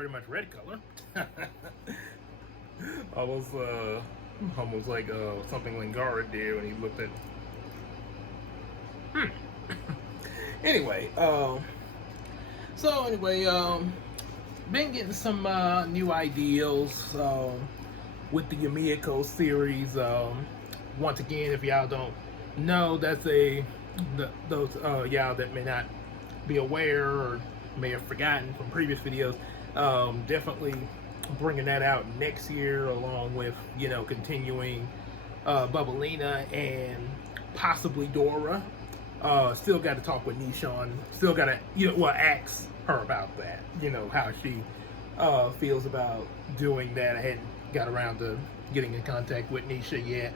pretty much red color. almost like something Lingard did when he looked at. Anyway, been getting some new ideas with the Yumeko series. Once again, if y'all don't know, that's those y'all that may not be aware or may have forgotten from previous videos, definitely bringing that out next year, along with, you know, continuing Bubblina and possibly Dora. Still got to talk with Nishon. Still got to, ask her about that. You know, how she feels about doing that. I hadn't got around to getting in contact with Nisha yet.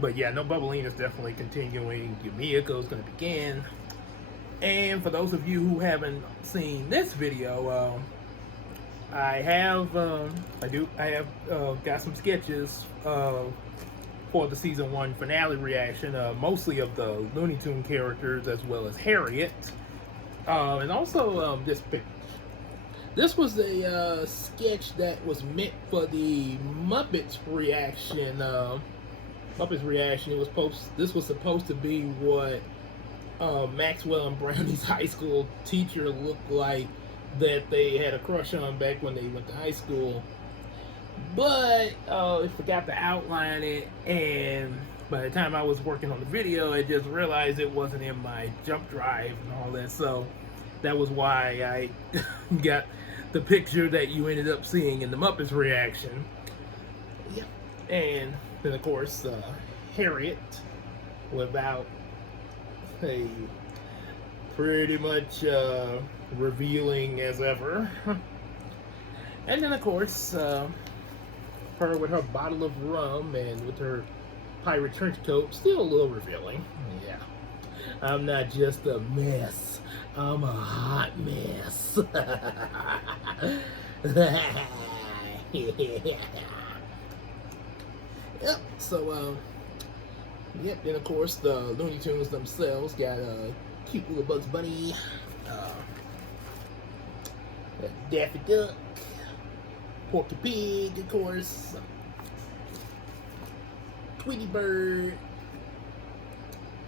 But yeah, no, Bubblina is definitely continuing. Yumeko is going to begin. And for those of you who haven't seen this video, I have got some sketches for the season 1 finale reaction, mostly of the Looney Tune characters as well as Harriet, and also this picture. This was a sketch that was meant for the Muppets reaction. This was supposed to be what Maxwell and Brownie's high school teacher looked like, that they had a crush on back when they went to high school. But I forgot to outline it, and by the time I was working on the video, I just realized it wasn't in my jump drive and all that. So that was why I got the picture that you ended up seeing in the Muppets reaction. Yep. And then of course Harriet, without a pretty much revealing as ever. And then of course her with her bottle of rum and with her pirate trench coat, still a little revealing. Yeah, I'm not just a mess, I'm a hot mess. Yep. So yep. Then of course the Looney Tunes themselves got a cute little Bugs Bunny, Daffy Duck, Porky Pig, of course, Tweety Bird,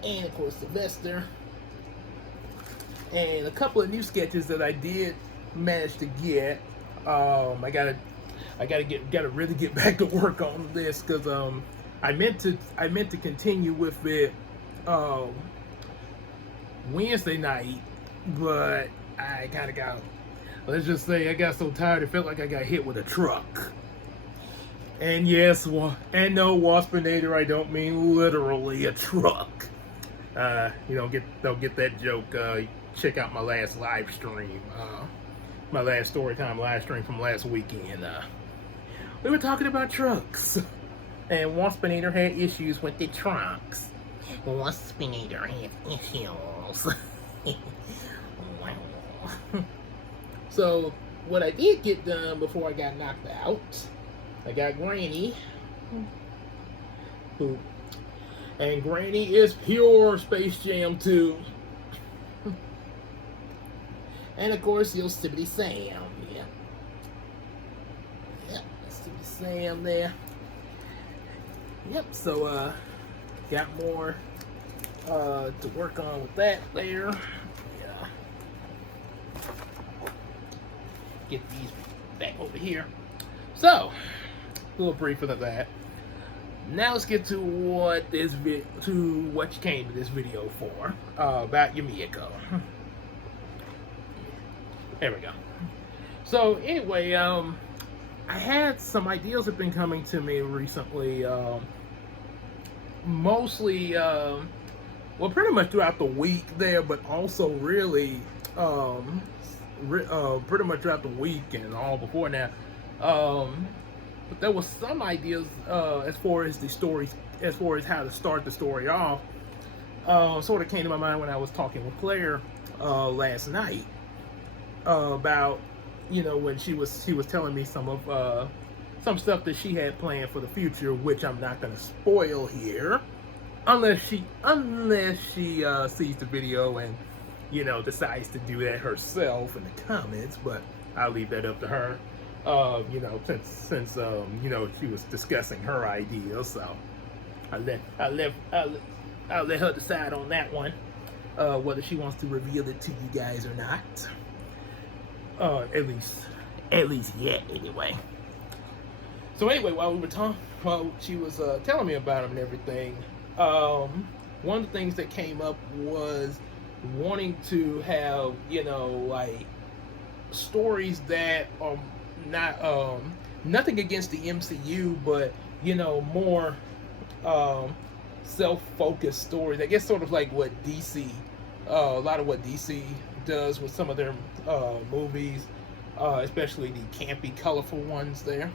and of course Sylvester, and a couple of new sketches that I did manage to get. I gotta really get back to work on this, because I meant to continue with it Wednesday night, but I kind of got, let's just say, I got so tired it felt like I got hit with a truck. And yes, and no, Waspinator, I don't mean literally a truck. You don't get that joke. Check out my last live stream, my last Storytime live stream from last weekend. We were talking about trucks, and Waspinator had issues with the trucks. Waspinator has issues. So what I did get done before I got knocked out, I got Granny, and Granny is pure Space Jam 2. And of course Yosemite Sam. Yeah, Yosemite Sam there. Yep. So got more to work on with that there. Get these back over here. So, a little brief of that. Now let's get to what you came to this video for, about Yumeko. There we go. So anyway, I had some ideas that have been coming to me recently, mostly, well, pretty much throughout the week there, but also really pretty much throughout the week and all before now. But there was some ideas as far as the stories, as far as how to start the story off. Sort of came to my mind when I was talking with Claire last night about, when she was telling me some of some stuff that she had planned for the future, which I'm not going to spoil here, unless she sees the video and decides to do that herself in the comments, but I'll leave that up to her. Since she was discussing her ideas, so I'll let her decide on that one, whether she wants to reveal it to you guys or not. At least yet, anyway. So anyway, while she was telling me about them and everything, one of the things that came up was wanting to have, like stories that are not nothing against the MCU, but more self-focused stories. I guess sort of like what DC, a lot of what DC does with some of their movies, especially the campy, colorful ones there.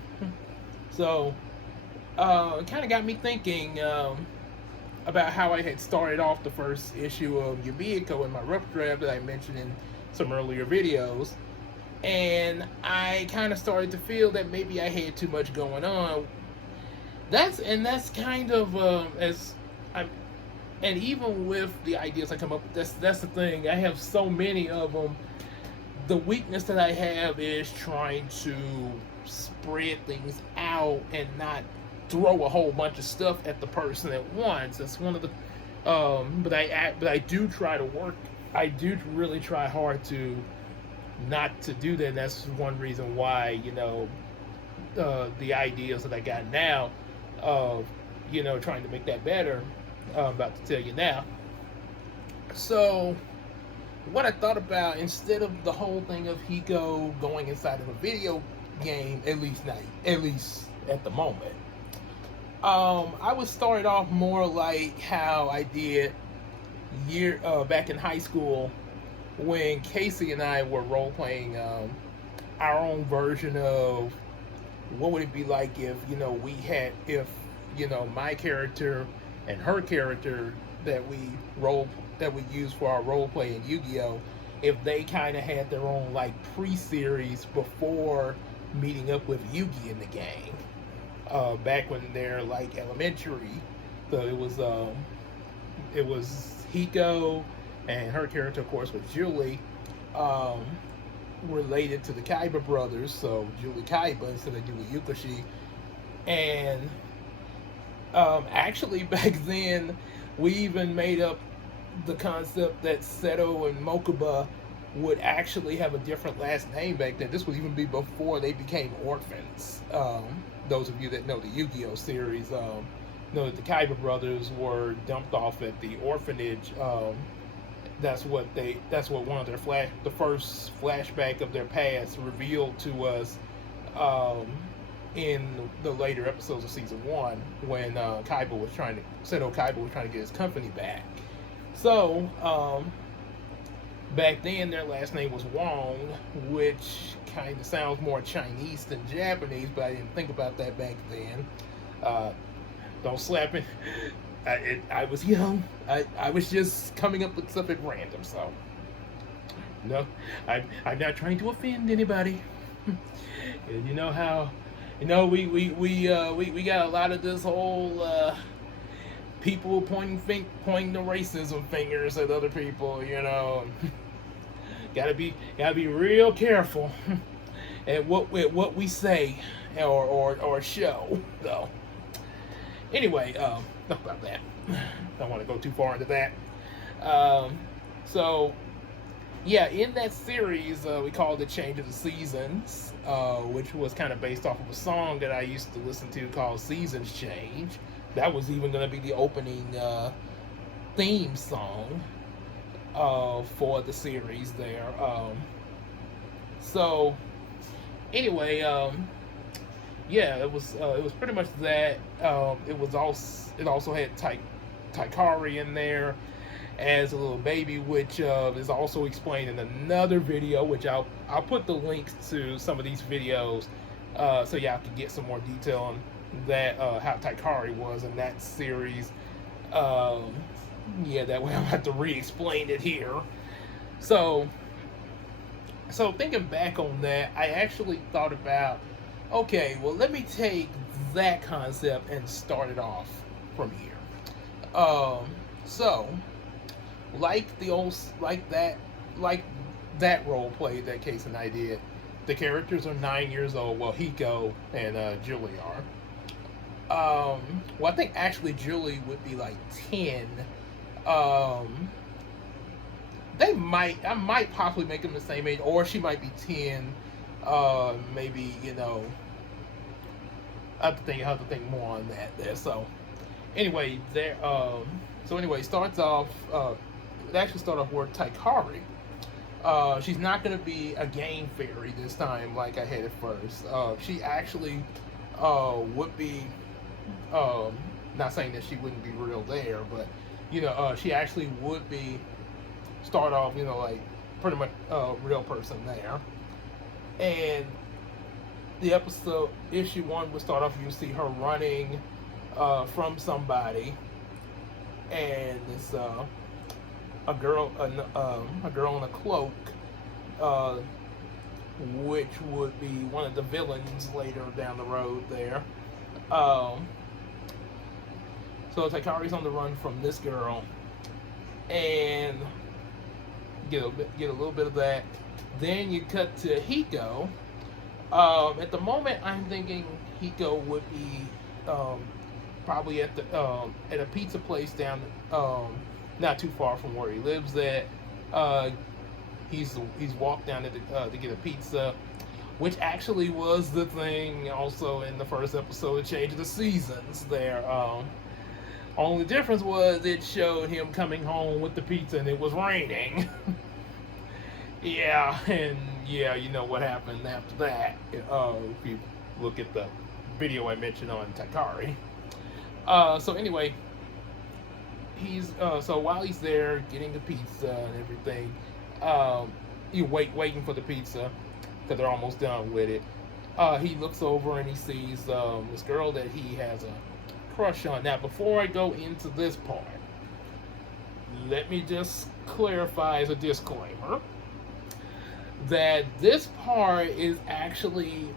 So it kind of got me thinking about how I had started off the first issue of Yumeko in my rough draft that I mentioned in some earlier videos. And I kind of started to feel that maybe I had too much going on. That's kind of and even with the ideas I come up with, that's the thing. I have so many of them. The weakness that I have is trying to spread things out and not throw a whole bunch of stuff at the person at once. That's one of the but I do try to work. I do really try hard to not to do that, and that's one reason why the ideas that I got now of trying to make that better, I'm about to tell you now. So what I thought about, instead of the whole thing of Hiko going inside of a video game, at least at the moment, I would start off more like how I did back in high school when Casey and I were role playing our own version of what would it be like if my character and her character that we use for our role play in Yu-Gi-Oh, if they kind of had their own like pre-series before meeting up with Yugi in the game, back when they're like elementary. So it was Hiko and her character, of course, was Julie, related to the Kaiba brothers, so Julie Kaiba instead of Julie Yukoshi. And actually back then we even made up the concept that Seto and Mokuba would actually have a different last name back then. This would even be before they became orphans. Those of you that know the Yu-Gi-Oh series know that the Kaiba brothers were dumped off at the orphanage. That's what one of their the first flashback of their past revealed to us in the later episodes of season 1, when Seto Kaiba was trying to get his company back. So back then their last name was Wong, which kind of sounds more Chinese than Japanese, but I didn't think about that back then. Don't slap me. I was young. I was just coming up with stuff at random, so no, I'm not trying to offend anybody. And you know how, we got a lot of this whole people pointing the racism fingers at other people. Gotta be real careful at what we say or show, though. Anyway, enough about that. Don't want to go too far into that. So, yeah, in that series, we called it Change of the Seasons, which was kind of based off of a song that I used to listen to called Seasons Change. That was even going to be the opening theme song for the series there. So, anyway, yeah, it was pretty much that. It also had Taikari in there as a little baby, which is also explained in another video, which I'll put the links to some of these videos so y'all can get some more detail on that, how Taikari was in that series. Yeah, that way I don't have to re-explain it here. So thinking back on that, I actually thought about, okay, well, let me take that concept and start it off from here. So, like that like that role play that Case and I did. The characters are 9 years old. Well, Hiko and Julie are. Well, I think actually Julie would be like 10. Um, I might possibly make them the same age, or she might be 10. Maybe I have to think more on that there. So anyway, there. So anyway, starts off. It actually starts off with Taikari. She's not going to be a game fairy this time like I had at first. She actually would be, not saying that she wouldn't be real there, but she actually would be start off, like pretty much a real person there. And the episode issue 1 would start off. You see her running from somebody, and it's a girl in a cloak, which would be one of the villains later down the road there. So Taikari's on the run from this girl, and get a little bit of that. Then you cut to Hiko. At the moment, I'm thinking Hiko would be probably at a pizza place down not too far from where he lives at. He's walked down to get a pizza, which actually was the thing also in the first episode of Change of the Seasons there. Only difference was it showed him coming home with the pizza and it was raining. Yeah, and yeah, you know what happened after that. If you look at the video I mentioned on Taikari. So anyway, he's so while he's there getting the pizza and everything, waiting for the pizza because they're almost done with it. He looks over and he sees this girl that he has a crush on. Now, before I go into this part, let me just clarify as a disclaimer that this part is actually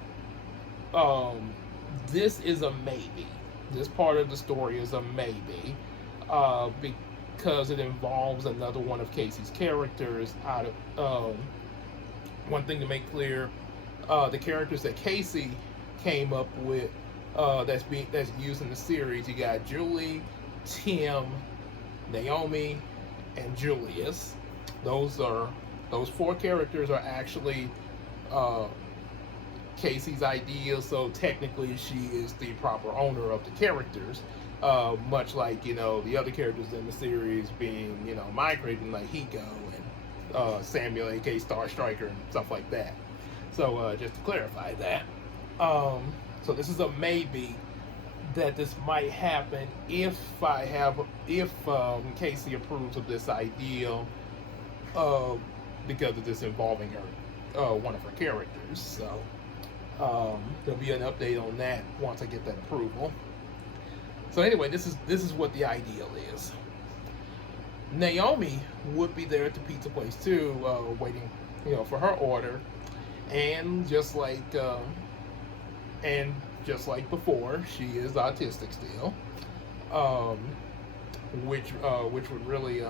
this is a maybe. This part of the story is a maybe, because it involves another one of Casey's characters. One thing to make clear, the characters that Casey came up with, that's used in the series. You got Julie, Tim, Naomi, and Julius. Those 4 characters are actually Casey's idea, so technically she is the proper owner of the characters. Much like the other characters in the series being my creating, like Hiko and Samuel, aka Star Striker, and stuff like that. So just to clarify that. So this is a maybe that this might happen if Casey approves of this idea, because of this involving her, one of her characters. So there'll be an update on that once I get that approval. So anyway, this is what the ideal is. Naomi would be there at the pizza place too, waiting, for her order, and just like before, she is autistic still, which would really,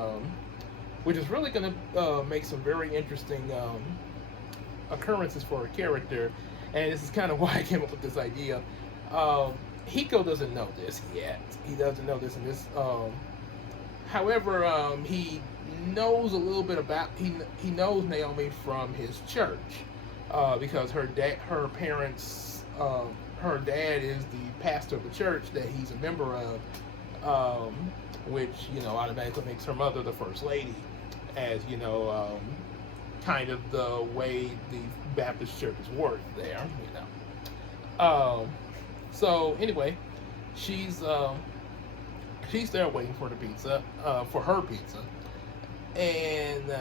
which is really going to make some very interesting occurrences for her character, and this is kind of why I came up with this idea. Hiko doesn't know this yet. He doesn't know this in this. However, he knows a little bit about. He knows Naomi from his church, because her parents, her dad is the pastor of the church that he's a member of, which automatically makes her mother the first lady, as kind of the way the Baptist churches work there, So anyway, she's there waiting for the pizza, for her pizza, and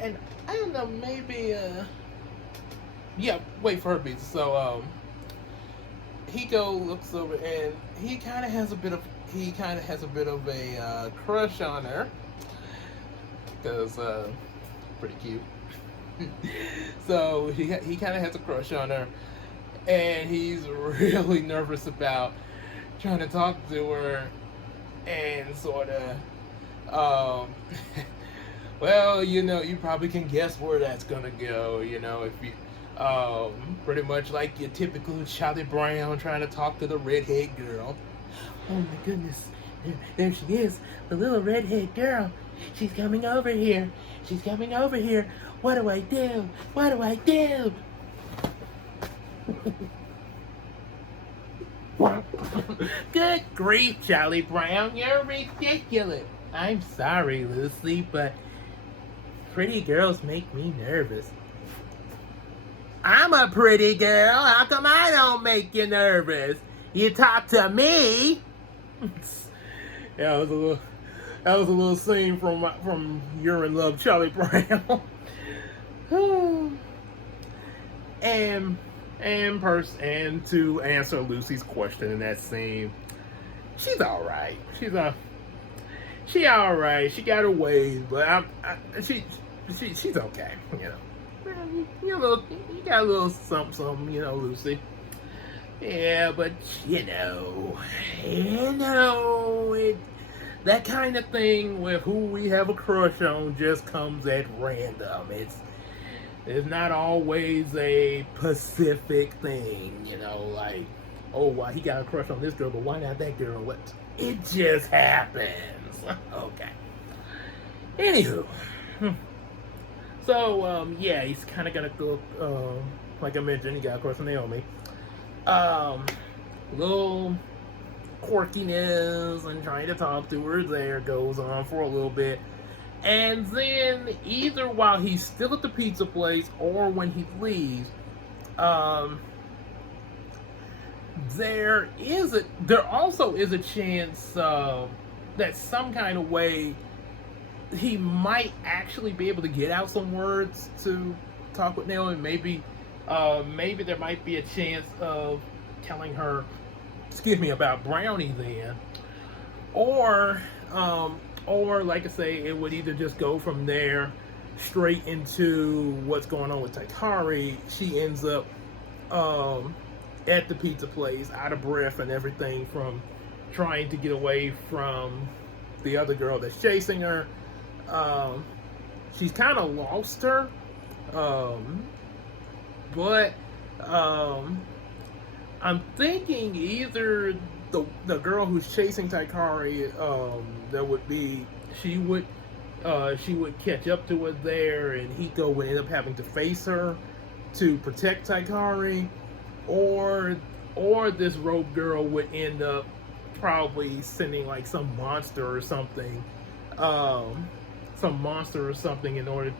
I don't know, maybe wait for her pizza. So Hiko looks over and he kind of has a bit of a crush on her, because pretty cute. So he kind of has a crush on her, and he's really nervous about trying to talk to her, and sort of Well, you probably can guess where that's gonna go. If you, pretty much like your typical Charlie Brown trying to talk to the redhead girl. Oh my goodness, there she is, the little redhead girl. She's coming over here. She's coming over here. What do I do? What do I do? Good grief, Charlie Brown, you're ridiculous. I'm sorry, Lucy, but pretty girls make me nervous. I'm a pretty girl. How come I don't make you nervous? You talk to me. That was a little scene from You're in Love, Charlie Brown. and to answer Lucy's question in that scene, she's all right. She all right. She got her ways, but she's okay. You got a little something, Lucy. Yeah, but that kind of thing with who we have a crush on just comes at random. It's not always a specific thing, like, oh, why he got a crush on this girl, but why not that girl? What? It just happens. Okay. Anywho. So, he's kind of gonna go, like I mentioned, he got a crush on Naomi. Little quirkiness and trying to talk to her there goes on for a little bit. And then, either while he's still at the pizza place or when he leaves, there also is a chance that some kind of way he might actually be able to get out some words to talk with Naomi. Maybe there might be a chance of telling her, about Brownie then, or like I say, it would either just go from there straight into what's going on with Takari. She ends up at the pizza place, out of breath and everything from trying to get away from the other girl that's chasing her. She's kind of lost her, but I'm thinking either the girl who's chasing Takari, she would catch up to her there, and Hiko would end up having to face her to protect Takari, or this rogue girl would end up probably sending like some monster or something in order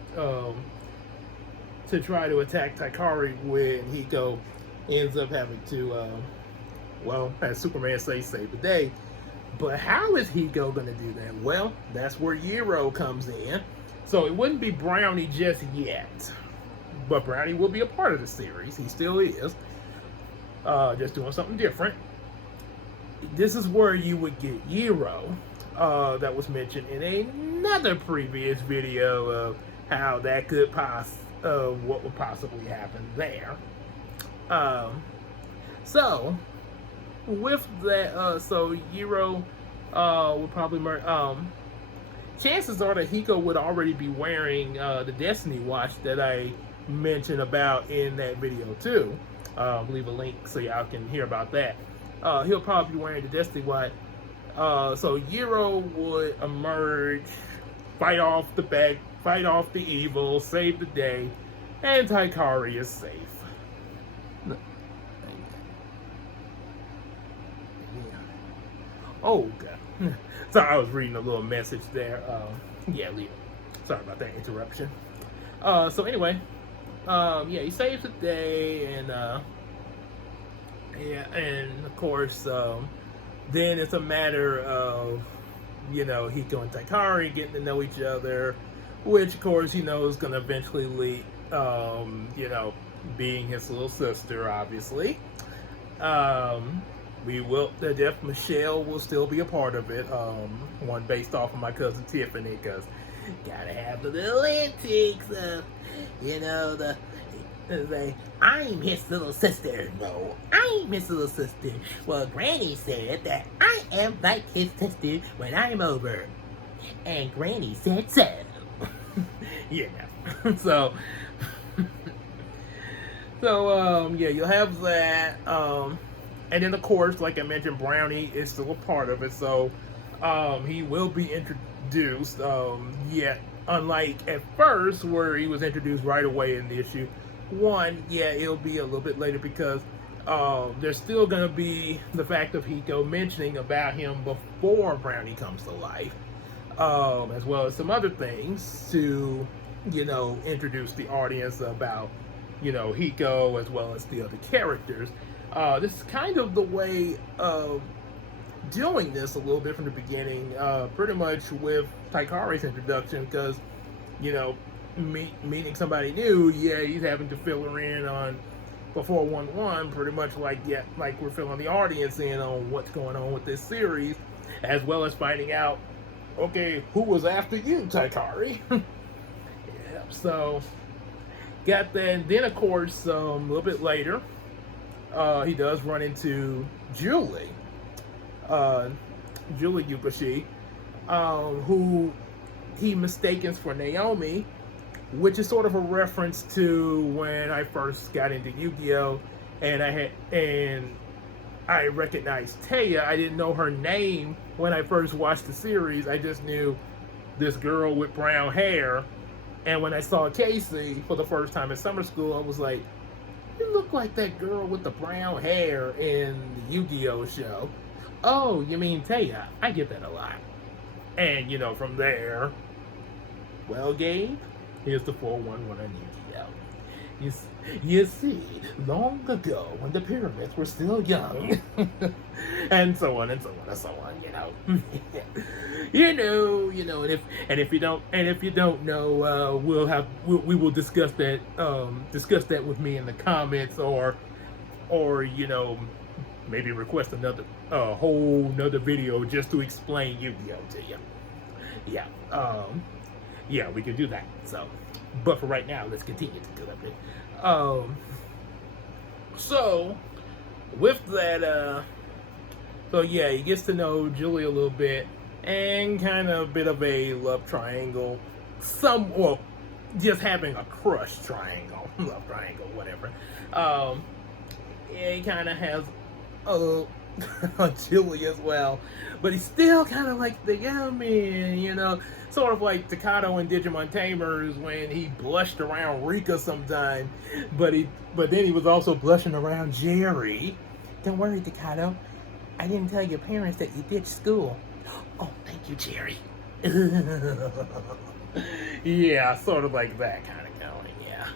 to try to attack Takari, when Hiko ends up having to, as Superman says, save the day. But how is Hiko going to do that? Well, that's where Yiro comes in. So it wouldn't be Brownie just yet. But Brownie will be a part of the series. He still is. Just doing something different. This is where you would get Yiro. That was mentioned in another previous video of how that could what would possibly happen there. So with that, Yiro would probably chances are that Hiko would already be wearing the Destiny watch that I mentioned about in that video too. I'll leave a link so y'all can hear about that. He'll probably be wearing the Destiny watch. So Yiro would emerge, fight off the evil, save the day, and Takari is safe. Oh god. Sorry, I was reading a little message there. Leave it. Sorry about that interruption. So anyway, he saves the day, and and of course, then it's a matter of, Hiko and Takari getting to know each other, which of course, is going to eventually lead, being his little sister, obviously. Michelle will still be a part of it. One based off of my cousin Tiffany, because gotta have the little antics of, say, I'm his little sister. No, I'm his little sister. Well, Granny said that I am like his sister when I'm over. And Granny said so. Yeah. So, yeah, you'll have that. And then, of course, like I mentioned, Brownie is still a part of it. So, he will be introduced. Yeah, unlike at first, where he was introduced right away in the issue one, yeah, it'll be a little bit later because there's still going to be the fact of Hiko mentioning about him before Brownie comes to life, as well as some other things to, introduce the audience about, Hiko as well as the other characters. This is kind of the way of doing this a little bit from the beginning, pretty much with Taikari's introduction, because, meeting somebody new, yeah, he's having to fill her in on before 1-1, pretty much like we're filling the audience in on what's going on with this series, as well as finding out, okay, who was after you, Taikari? Yeah, so got that. And then, of course, a little bit later, he does run into Julie, Julie Yubashi, who he mistakes for Naomi, which is sort of a reference to when I first got into Yu-Gi-Oh! And I recognized Taya. I didn't know her name when I first watched the series. I just knew this girl with brown hair. And when I saw Casey for the first time in summer school, I was like, you look like that girl with the brown hair in the Yu-Gi-Oh! Show. Oh, you mean Taya? I get that a lot. And, from there, well, Gabe, here's the 411 on Yu-Gi-Oh! You see, long ago when the pyramids were still young, and so on and so on and so on, and if you don't know, we will discuss that with me in the comments, or maybe request another whole another video just to explain Yu-Gi-Oh! to you. Yeah. Yeah, we can do that. So, but for right now, let's continue to do that. So with that, so yeah, he gets to know Julie a little bit, and kind of a bit of a love triangle. Well, just having a crush triangle, love triangle, whatever. Yeah, he kind of has a Julie as well, but he's still kind of like the yummy, sort of like Takato in Digimon Tamers when he blushed around Rika sometime, but then he was also blushing around Jerry. Don't worry, Takato, I didn't tell your parents that you ditched school. Oh, thank you, Jerry. Yeah, sort of like that kind of going. Yeah,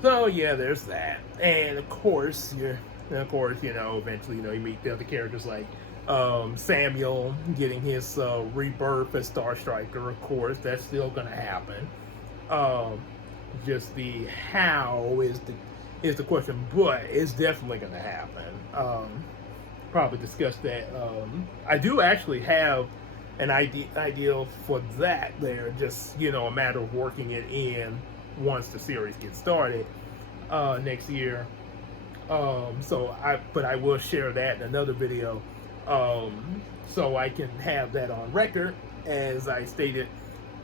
so yeah, there's that, and of course eventually, you meet the other characters like Samuel getting his rebirth as Star Striker. Of course, that's still gonna happen. Just the how is the question, but it's definitely gonna happen. Probably discuss that. I do actually have an idea for that there. Just a matter of working it in once the series gets started next year. But I will share that in another video, so I can have that on record. As I stated,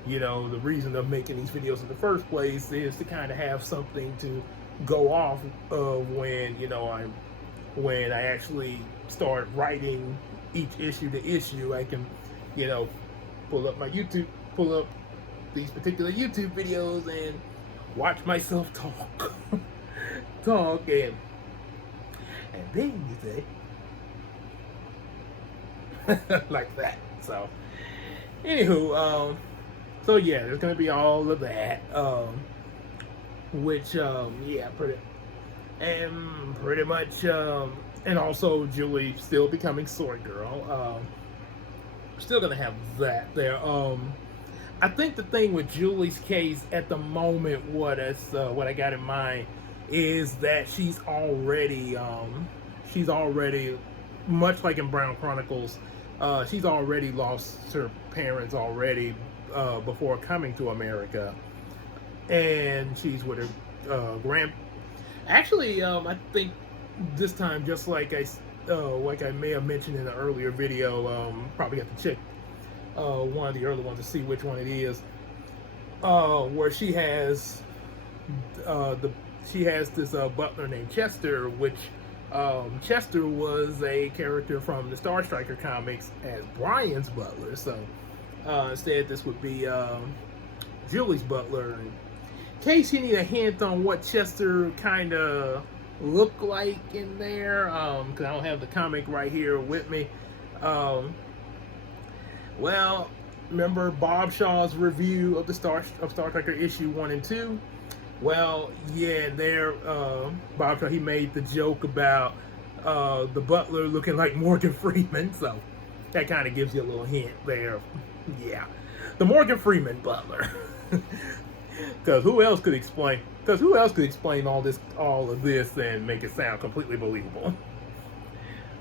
the reason of making these videos in the first place is to kind of have something to go off of when I actually start writing each issue to issue. I can, pull up these particular YouTube videos and watch myself talk and then you say like that. So anywho, so yeah, there's gonna be all of that, which yeah, pretty much, and also Julie still becoming Sword Girl. Still gonna have that there. I think the thing with Julie's case at the moment, what I got in mind, is that she's already much like in Brown Chronicles, she's already lost her parents already before coming to America, and she's with her actually, I think this time, just like I may have mentioned in an earlier video, probably have to check one of the earlier ones to see which one it is. where she has this butler named Chester, which Chester was a character from the Star Striker comics as Brian's butler. So instead, this would be Julie's butler. In case you need a hint on what Chester kind of looked like in there, because I don't have the comic right here with me. Well, remember Bob Shaw's review of the Star Trek issue 1 and 2? Well, yeah, there, Bob Shaw, he made the joke about the butler looking like Morgan Freeman, so that kind of gives you a little hint there. Yeah, the Morgan Freeman butler. Because who else could explain all of this and make it sound completely believable?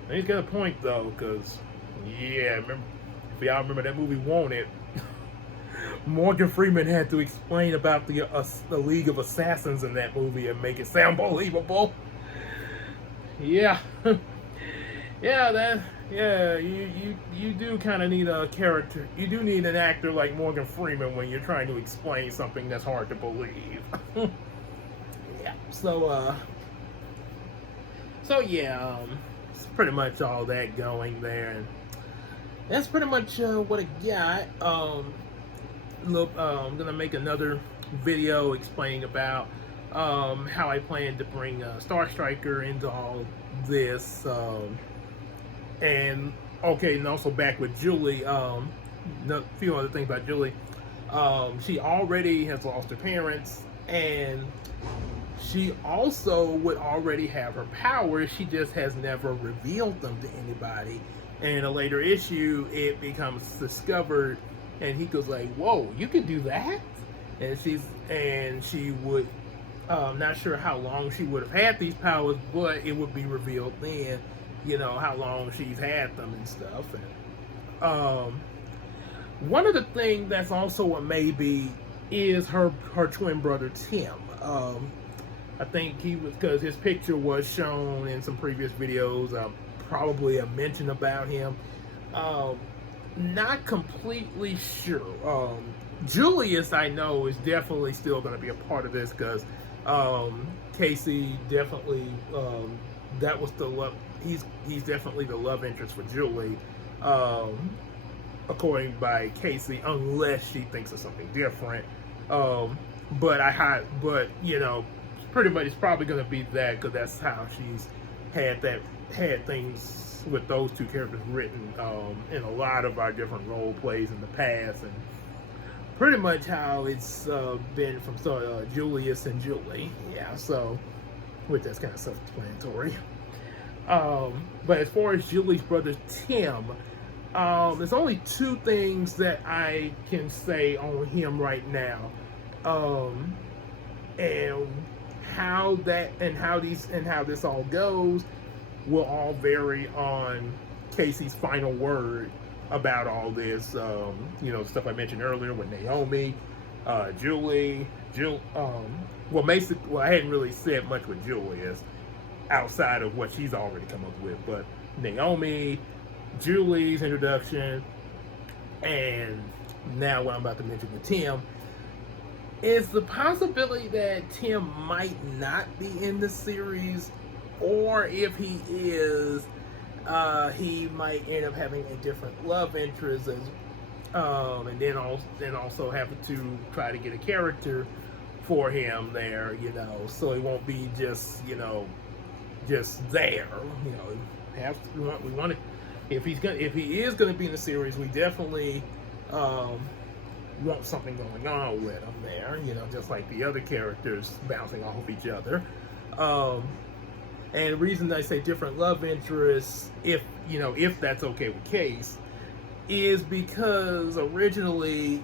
And he's got a point though, because yeah, remember, if y'all remember that movie Wanted, Morgan Freeman had to explain about the League of Assassins in that movie and make it sound believable. Yeah, you do kind of need a character. You do need an actor like Morgan Freeman when you're trying to explain something that's hard to believe. Yeah. So yeah, it's pretty much all that going there, and that's pretty much what I got. I'm gonna make another video explaining about how I plan to bring Star Striker into all this, and also back with Julie. A few other things about Julie. She already has lost her parents, and she also would already have her powers. She just has never revealed them to anybody. And in a later issue, it becomes discovered. And Hiko's like, "Whoa, you can do that?" And she would, not sure how long she would have had these powers, but it would be revealed then, how long she's had them and stuff. And one of the things that's also a maybe is her twin brother Tim. I think he was, because his picture was shown in some previous videos. Probably a mention about him. Not completely sure. Julius, I know, is definitely still going to be a part of this, because Casey definitely, that was the love. He's definitely the love interest for Julie, according by Casey, unless she thinks of something different. But pretty much it's probably going to be that, because that's how she's had things with those two characters written in a lot of our different role plays in the past, and pretty much how it's been from Julius and Julie. Yeah, so which that's kind of self-explanatory. But as far as Julie's brother Tim, there's only two things that I can say on him right now, and how this all goes will all vary on Casey's final word about all this. Stuff I mentioned earlier with Naomi, Julie. Well, I hadn't really said much with Julius outside of what she's already come up with, but Naomi, Julie's introduction, and now what I'm about to mention with Tim is the possibility that Tim might not be in the series. Or if he is, he might end up having a different love interest, and then also have to try to get a character for him there, so it won't be just there. We want to. If he is going to be in the series, we definitely want something going on with him there. Just like the other characters bouncing off of each other. And the reason I say different love interests, if that's okay with Case, is because originally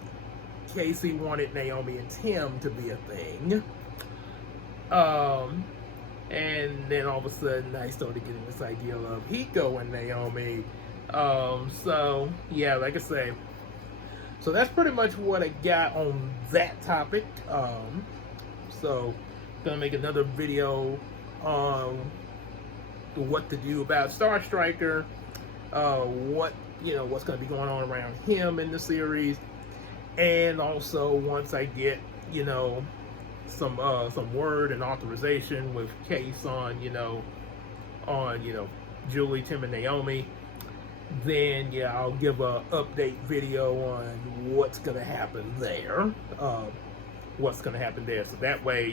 Casey wanted Naomi and Tim to be a thing. And then all of a sudden I started getting this idea of Hiko and Naomi. So yeah, like I say, so that's pretty much what I got on that topic. So gonna make another video on what to do about Star Striker, what's going to be going on around him in the series, And also once I get, you know, some word and authorization with Case on, Julie, Tim, and Naomi, then yeah, I'll give a update video on what's gonna happen there. So that way,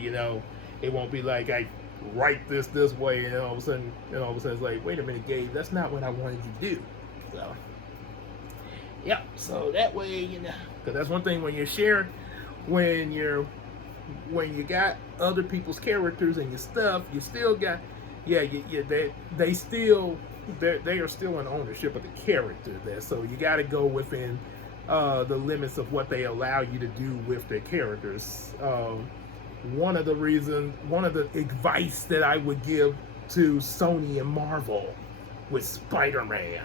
it won't be like I write this way, and all of a sudden it's like, wait a minute, Gabe, that's not what I wanted you to do. So yeah, so that way, because that's one thing when you're sharing, when you got other people's characters and your stuff, you still got, they are still in ownership of the character there. So you got to go within the limits of what they allow you to do with their characters. One of the advice that I would give to Sony and Marvel with Spider-Man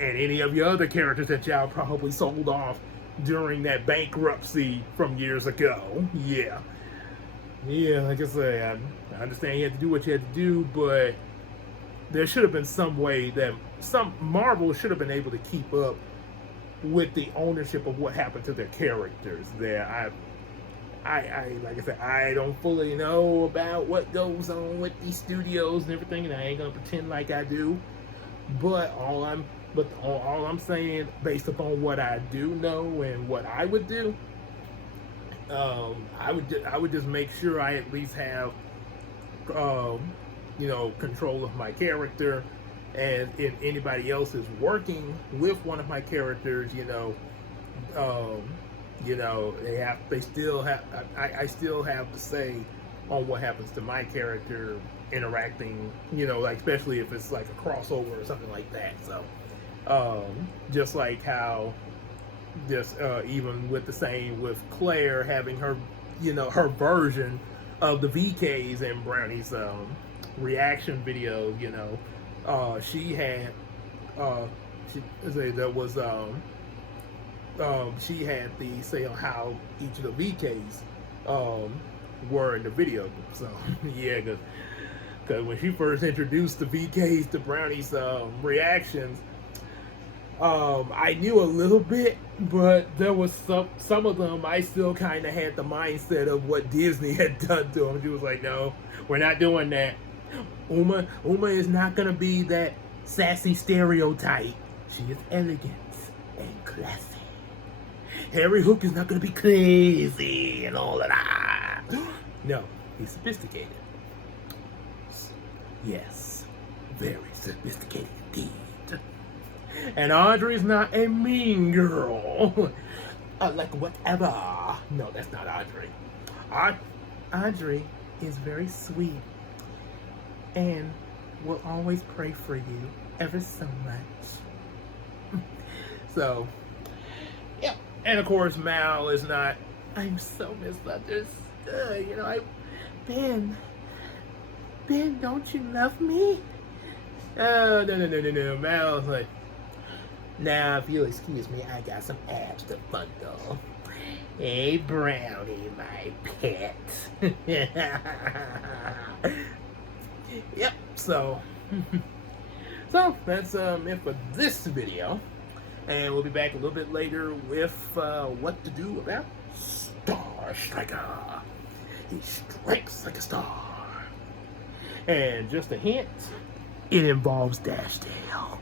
and any of your other characters that y'all probably sold off during that bankruptcy from years ago. Yeah, like I say, I understand you had to do what you had to do, but there should have been some way that Marvel should have been able to keep up with the ownership of what happened to their characters there. Like I said, I don't fully know about what goes on with these studios and everything, and I ain't gonna pretend like I do. But all I'm saying, based upon what I do know and what I would do, I would just make sure I at least have, control of my character, and if anybody else is working with one of my characters, I still have to say on what happens to my character interacting, like especially if it's like a crossover or something like that. So, just like how even with the same with Claire having her, her version of the VKs and Brownie's reaction videos, she had she had the say on how each of the VKs were in the video. So yeah, because when she first introduced the VKs to Brownie's reactions, I knew a little bit, but there was some of them I still kind of had the mindset of what Disney had done to them. She was like, no, we're not doing that. Uma is not going to be that sassy stereotype. She is elegant and classy. Harry Hook is not going to be crazy and all of that. No, he's sophisticated. Yes, very sophisticated indeed. And Audrey's not a mean girl. Like whatever. No, that's not Audrey. Audrey is very sweet and will always pray for you ever so much. So, yeah. And of course, Mal is not, I'm so misunderstood. Ben, don't you love me? Oh, no. Mal's like, now, if you'll excuse me, I got some abs to bundle. Hey, Brownie, my pet. Yep, so that's it for this video. And we'll be back a little bit later with what to do about Star Striker. He strikes like a star. And just a hint, it involves Dashdale.